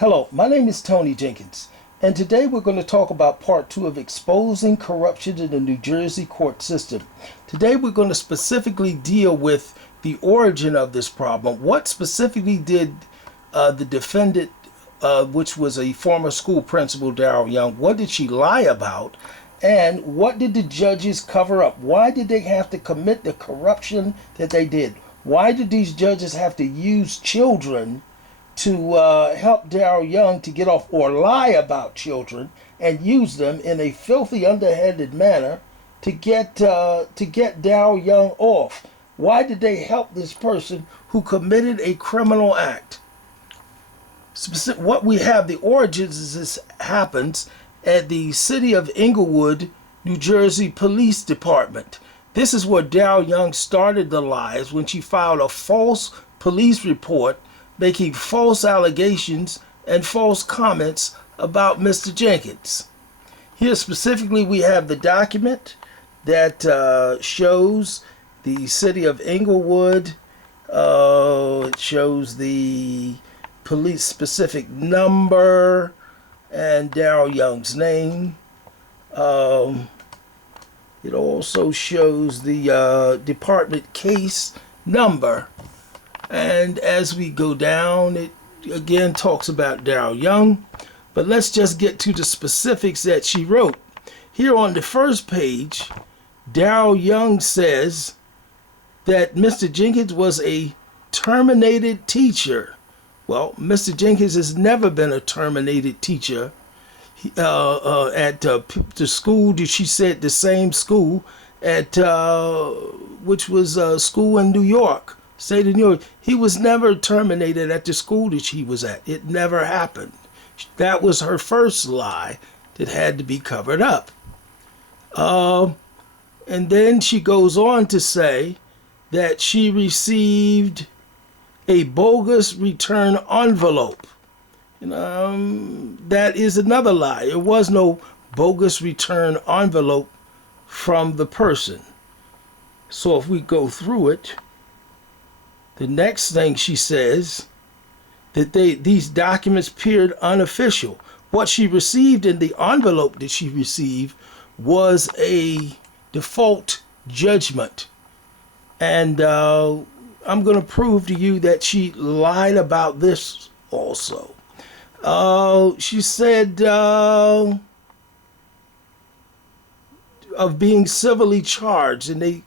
Hello, my name is Tony Jenkins, and today we're going to talk about part 2 of exposing corruption in the New Jersey court system. Today we're going to specifically deal with the origin of this problem. What specifically did the defendant, which was a former school principal, Darrell Young, what did she lie about? And what did the judges cover up? Why did they have to commit the corruption that they did? Why did these judges have to use children to help Darrell Young to get off, or lie about children and use them in a filthy, underhanded manner to get Darrell Young off? Why did they help this person who committed a criminal act? What we have, the origins is this happens at the City of Englewood, New Jersey Police Department. This is where Darrell Young started the lies when she filed a false police report making false allegations and false comments about Mr. Jenkins. Here specifically we have the document that shows the City of Englewood. It shows the police specific number and Darrell Young's name. It also shows the department case number. And as we go down, it again talks about Darrell Young. But let's just get to the specifics that she wrote. Here on the first page, Darrell Young says that Mr. Jenkins was a terminated teacher. Well, Mr. Jenkins has never been a terminated teacher at the school that she said, the same school at which was a school in New York, state of New York. He was never terminated at the school that she was at. It never happened. That was her first lie that had to be covered up. And then she goes on to say that she received a bogus return envelope. That is another lie. There was no bogus return envelope from the person. So if we go through it, the next thing she says that these documents appeared unofficial. What she received in the envelope that she received was a default judgment. And I'm going to prove to you that she lied about this also. She said of being civilly charged, and they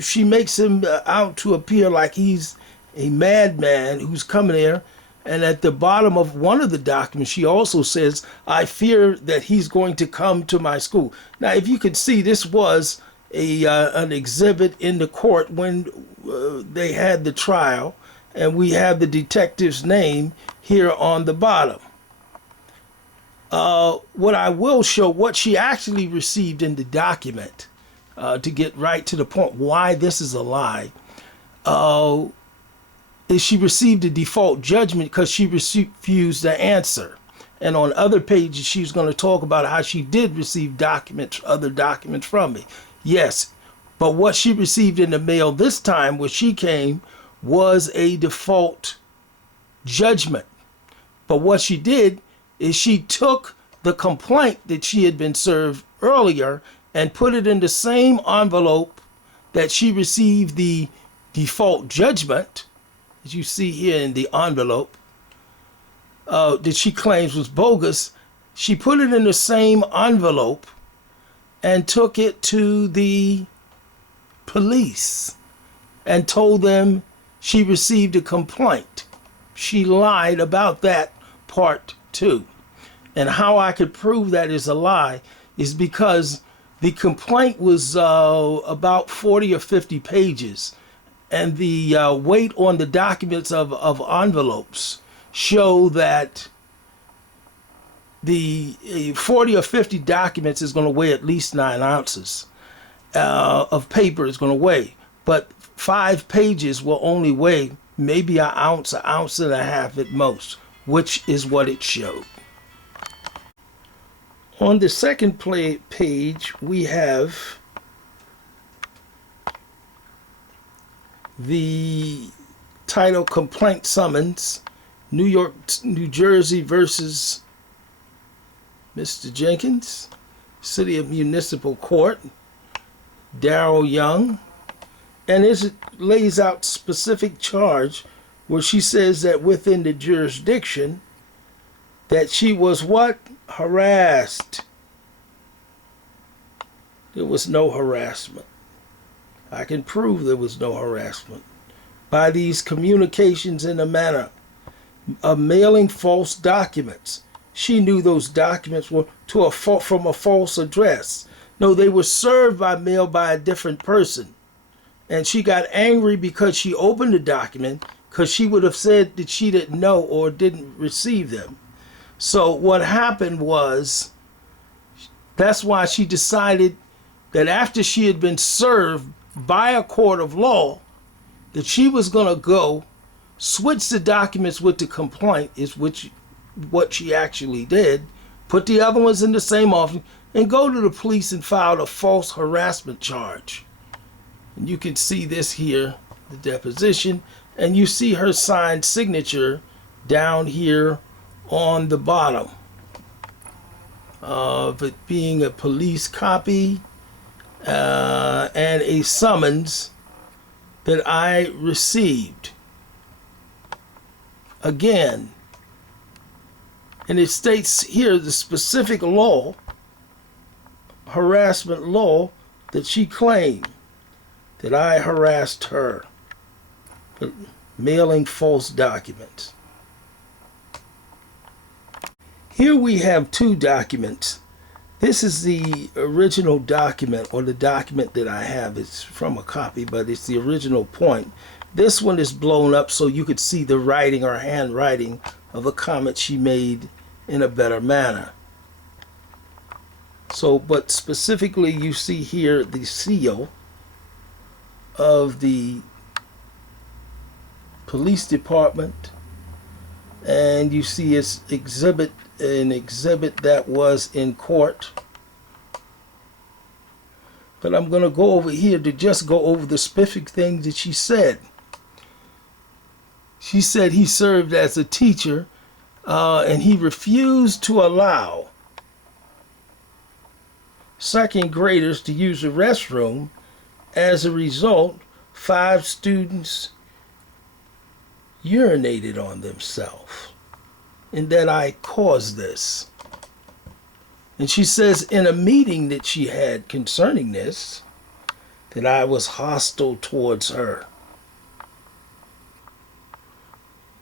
she makes him out to appear like he's a madman who's coming there. And at the bottom of one of the documents, she also says, I fear that he's going to come to my school. Now, if you could see, this was an exhibit in the court when they had the trial, and we have the detective's name here on the bottom. What I will show, what she actually received in the document, to get right to the point why this is a lie, is she received a default judgment because she refused to answer. And on other pages, she's going to talk about how she did receive other documents from me. Yes, but what she received in the mail this time, where she came, was a default judgment. But what she did is she took the complaint that she had been served earlier and put it in the same envelope that she received the default judgment, as you see here in the envelope, that she claims was bogus. She put it in the same envelope and took it to the police and told them she received a complaint. She lied about that part too. And how I could prove that is a lie is because the complaint was about 40 or 50 pages, and the weight on the documents of envelopes show that the 40 or 50 documents is going to weigh at least 9 ounces of paper is going to weigh, but 5 pages will only weigh maybe an ounce and a half at most, which is what it showed. On the second page, we have the title Complaint Summons New Jersey versus Mr. Jenkins, City of Municipal Court, Darrell Young, and it lays out specific charge where she says that within the jurisdiction that she was what? Harassed. There was no harassment. I can prove there was no harassment by these communications in a manner of mailing false documents. She knew those documents were from a false address. No, they were served by mail by a different person. And she got angry because she opened the document because she would have said that she didn't know or didn't receive them. So what happened was, that's why she decided that after she had been served by a court of law, that she was going to go switch the documents with the complaint, is what she actually did, put the other ones in the same office, and go to the police and file a false harassment charge. And you can see this here, the deposition, and you see her signed signature down here on the bottom of it being a police copy and a summons that I received. Again, and it states here the specific law, harassment law, that she claimed that I harassed her, mailing false documents. Here we have two documents. This is the original document, or the document that I have. It's from a copy, but it's the original point. This one is blown up so you could see the writing or handwriting of a comment she made in a better manner. So, but specifically you see here the seal of the police department, and you see its exhibit, an exhibit that was in court. But I'm going to go over here to just go over the specific things that she said. She said he served as a teacher and he refused to allow second graders to use the restroom. As a result, 5 students urinated on themselves, and that I caused this. And she says in a meeting that she had concerning this, that I was hostile towards her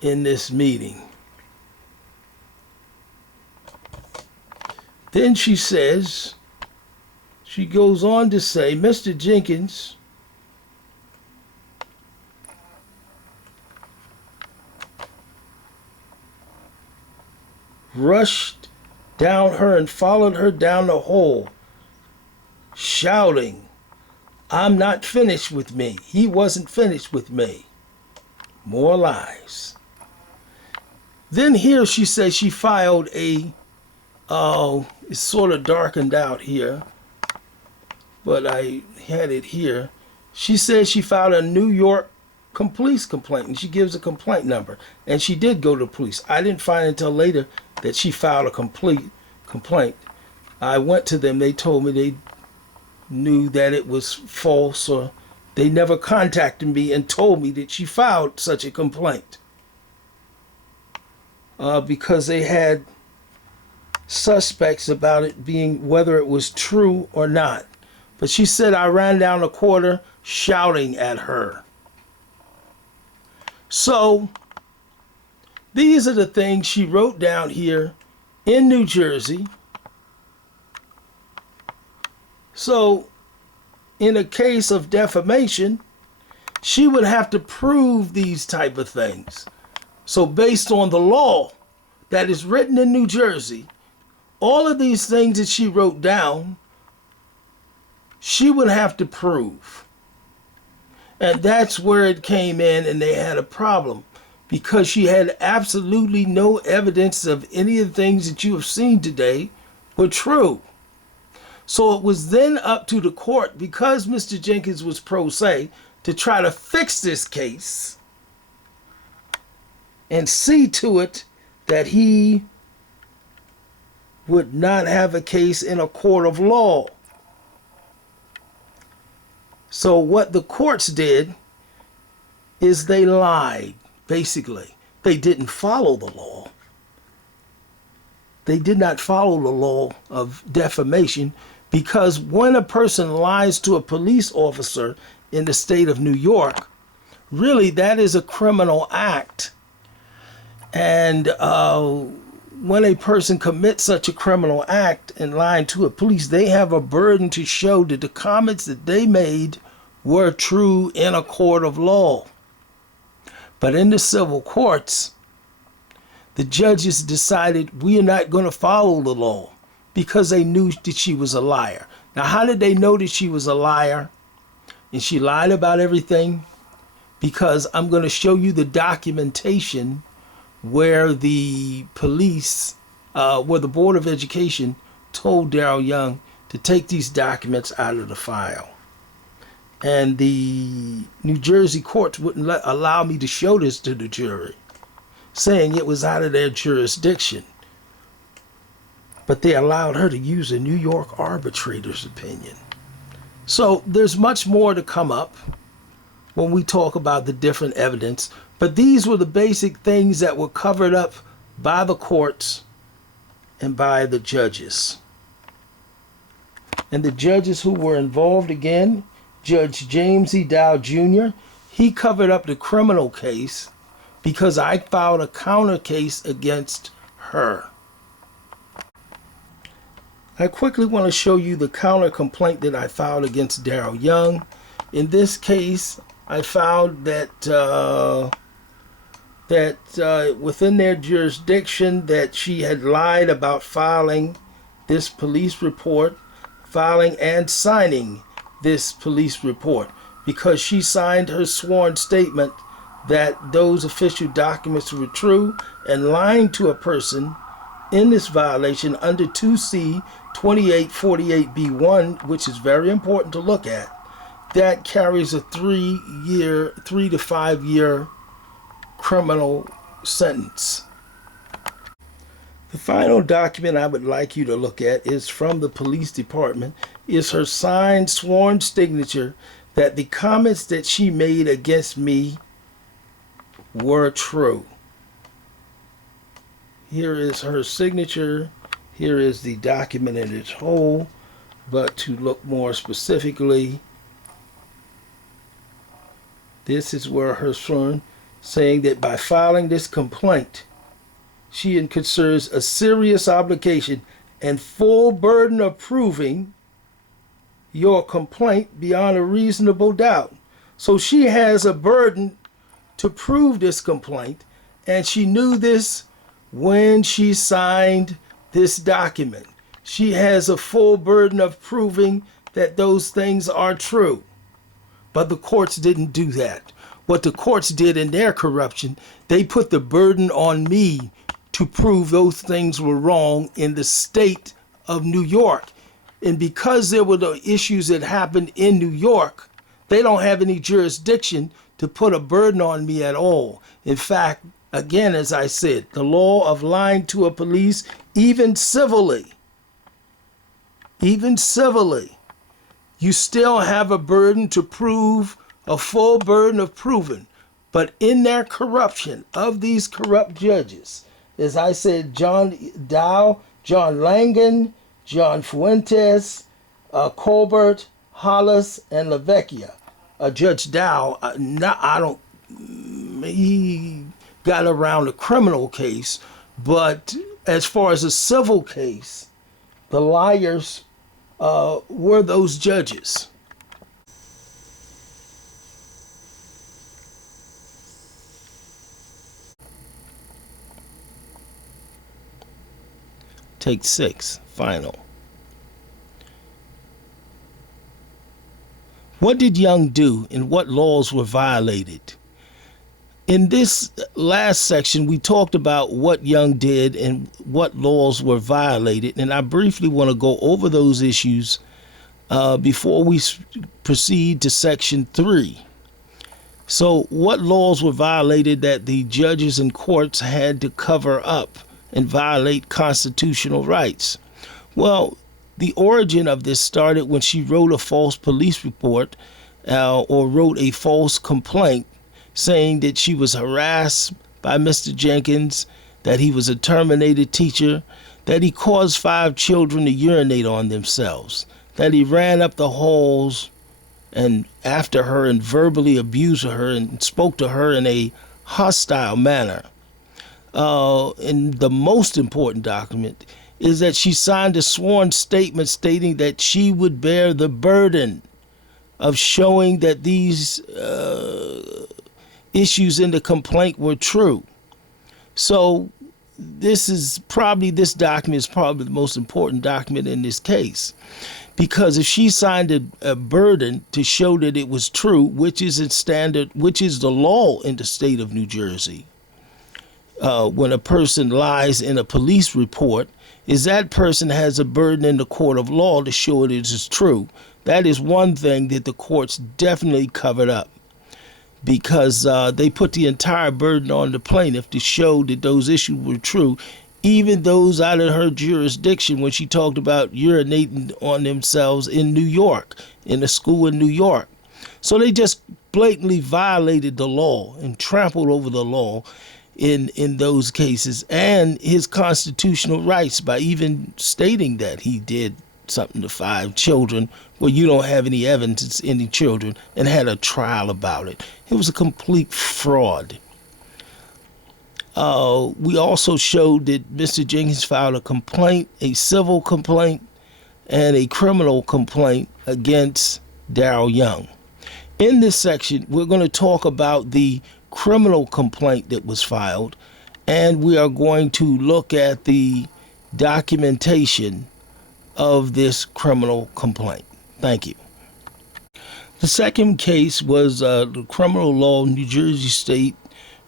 in this meeting. Then she says, she goes on to say, Mr. Jenkins rushed down her and followed her down the hall, shouting, I'm not finished with me. He wasn't finished with me. More lies. Then here she says she filed a, it's sort of darkened out here, but I had it here. She says she filed a New York police complaint, and she gives a complaint number, and she did go to police. I didn't find until later that she filed a complaint. I went to them. They told me they knew that it was false, or they never contacted me and told me that she filed such a complaint because they had suspects about it being whether it was true or not. But she said I ran down the corridor shouting at her. So these are the things she wrote down here in New Jersey. So in a case of defamation, she would have to prove these type of things. So based on the law that is written in New Jersey, all of these things that she wrote down, she would have to prove. And that's where it came in, and they had a problem because she had absolutely no evidence of any of the things that you have seen today were true. So it was then up to the court, because Mr. Jenkins was pro se, to try to fix this case and see to it that he would not have a case in a court of law. So what the courts did is they lied, basically. They didn't follow the law. They did not follow the law of defamation, because when a person lies to a police officer in the state of New York, really that is a criminal act. And when a person commits such a criminal act and lying to a police, they have a burden to show that the comments that they made were true in a court of law. But in the civil courts, the judges decided we are not going to follow the law because they knew that she was a liar. Now, how did they know that she was a liar and she lied about everything? Because I'm going to show you the documentation where the police, where the Board of Education told Daryl Young to take these documents out of the file. And the New Jersey courts wouldn't allow me to show this to the jury, saying it was out of their jurisdiction. But they allowed her to use a New York arbitrator's opinion. So there's much more to come up when we talk about the different evidence. But these were the basic things that were covered up by the courts and by the judges. And the judges who were involved, again, Judge James E. Dow Jr., he covered up the criminal case because I filed a counter case against her. I quickly want to show you the counter complaint that I filed against Daryl Young. In this case, I found that within their jurisdiction that she had lied about filing this police report, filing and signing this police report, because she signed her sworn statement that those official documents were true, and lying to a person in this violation under 2C 2848B1, which is very important to look at, that carries a 3 to 5 year criminal sentence. The final document I would like you to look at is from the police department, is her signed sworn signature that the comments that she made against me were true. Here is her signature. Here is the document in its whole. But to look more specifically, this is where her sworn saying that by filing this complaint, she incurs a serious obligation and full burden of proving your complaint beyond a reasonable doubt. So she has a burden to prove this complaint, and she knew this when she signed this document. She has a full burden of proving that those things are true. But the courts didn't do that. What the courts did in their corruption, they put the burden on me to prove those things were wrong in the state of New York. And because there were the issues that happened in New York, they don't have any jurisdiction to put a burden on me at all. In fact, again, as I said, the law of lying to a police, even civilly, you still have a burden to prove, a full burden of proving. But in their corruption of these corrupt judges, as I said, John Dow, John Langan, John Fuentes, Colbert, Hollis, and LaVecchia. Judge Dow, he got around a criminal case, but as far as a civil case, the liars were those judges. Take 6, final. What did Young do and what laws were violated? In this last section, we talked about what Young did and what laws were violated, and I briefly want to go over those issues before we proceed to section 3. So what laws were violated that the judges and courts had to cover up and violate constitutional rights? Well, the origin of this started when she wrote a false police report or wrote a false complaint saying that she was harassed by Mr. Jenkins, that he was a terminated teacher, that he caused 5 children to urinate on themselves, that he ran up the halls and after her and verbally abused her and spoke to her in a hostile manner. And the most important document is that she signed a sworn statement stating that she would bear the burden of showing that these issues in the complaint were true. So this document is probably the most important document in this case, because if she signed a burden to show that it was true, which is the law in the state of New Jersey, when a person lies in a police report, is that person has a burden in the court of law to show it is true. That is one thing that the courts definitely covered up, because they put the entire burden on the plaintiff to show that those issues were true, even those out of her jurisdiction, when she talked about urinating on themselves in New York, in a school in New York. So they just blatantly violated the law and trampled over the law in those cases and his constitutional rights by even stating that he did something to 5 children where you don't have any evidence it's any children, and had a trial about it. It was a complete fraud. We also showed that Mr. Jenkins filed a complaint, a civil complaint, and a criminal complaint against Daryl Young. In this section, we're going to talk about the criminal complaint that was filed, and we are going to look at the documentation of this criminal complaint. Thank you. The second case was the criminal law New Jersey State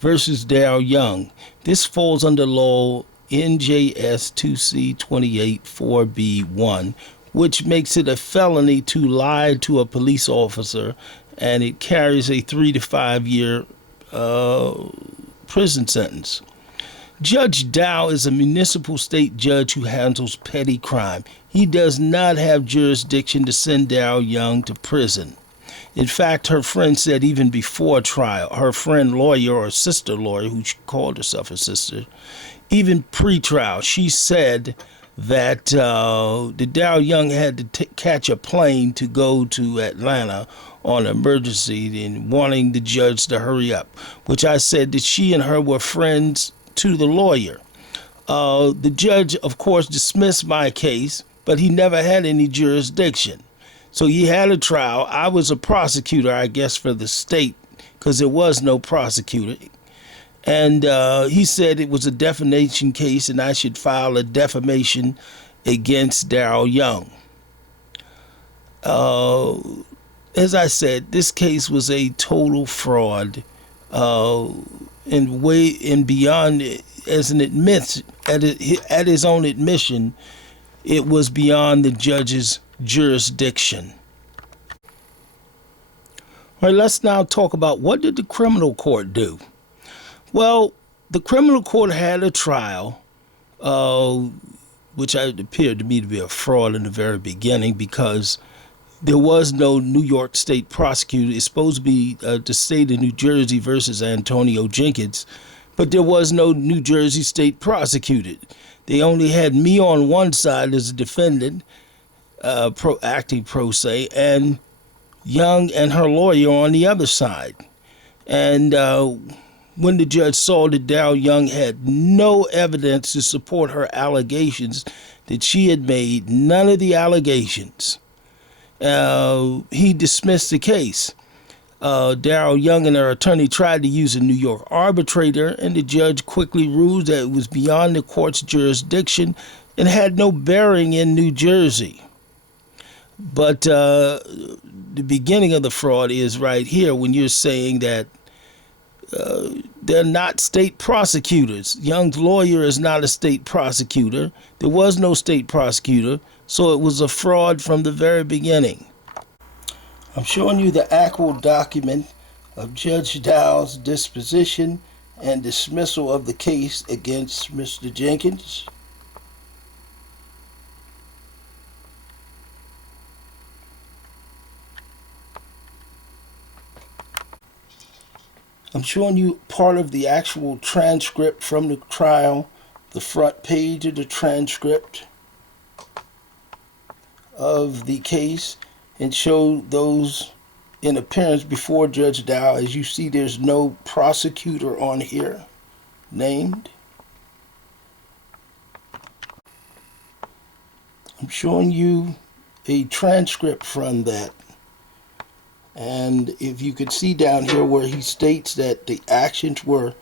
versus Daryl Young. This falls under law NJS 2C 28 4B1, which makes it a felony to lie to a police officer, and it carries a 3 to 5 year prison sentence. Judge Dow is a municipal state judge who handles petty crime. He does not have jurisdiction to send Daryl Young to prison. In fact, her friend said even before trial, her friend lawyer or sister lawyer, who she called herself a sister, even pre-trial, she said that Daryl Young had to catch a plane to go to Atlanta on emergency and wanting the judge to hurry up, which I said that she and her were friends to the lawyer. The judge, of course, dismissed my case, but he never had any jurisdiction. So he had a trial. I was a prosecutor, I guess, for the state, because there was no prosecutor. And he said it was a defamation case and I should file a defamation against Daryl Young. As I said, this case was a total fraud, and way and beyond, as an admits at his own admission, it was beyond the judge's jurisdiction. All right, let's now talk about what did the criminal court do. Well, the criminal court had a trial, which appeared to me to be a fraud in the very beginning, because there was no New York State prosecutor. It's supposed to be the state of New Jersey versus Antonio Jenkins, but there was no New Jersey State prosecutor. They only had me on one side as a defendant, acting pro se, and Young and her lawyer on the other side. And when the judge saw that Daryl Young had no evidence to support her allegations that she had made, none of the allegations, he dismissed the case. Daryl Young and her attorney tried to use a New York arbitrator, and the judge quickly ruled that it was beyond the court's jurisdiction and had no bearing in New Jersey. But the beginning of the fraud is right here when you're saying that they're not state prosecutors. Young's lawyer is not a state prosecutor. There was no state prosecutor, so it was a fraud from the very beginning. I'm showing you the actual document of Judge Dow's disposition and dismissal of the case against Mr. Jenkins. I'm showing you part of the actual transcript from the trial, the front page of the transcript of the case, and show those in appearance before Judge Dow. As you see, there's no prosecutor on here named. I'm showing you a transcript from that. And if you could see down here where he states that the actions were